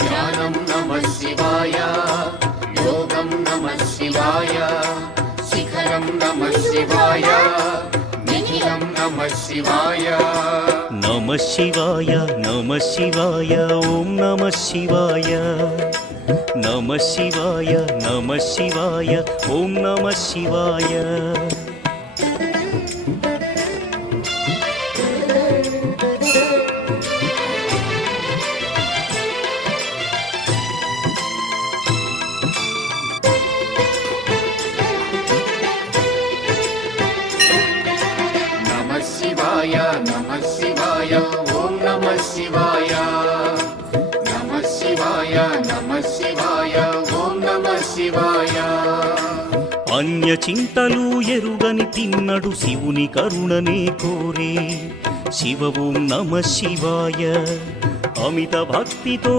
ధ్యానం నమః శివాయ, యోగం నమః శివాయ, శిఖరం నమః శివాయ, నిఖిలం నమః శివాయ. నమః శివాయ నమః శివాయ ఓం నమః శివాయ. నమః శివాయ నమః శివాయ ఓం నమః శివాయ. నమః శివాయ నమః శివాయ ఓం నమః శివాయ. నమః శివాయ నమః శివాయ ఓం నమః శివాయ. అన్య చింతలు ఎరుగని తిన్నడు శివుని కరుణనే కోరే. శివ ఓం నమః శివాయ. అమిత భక్తితో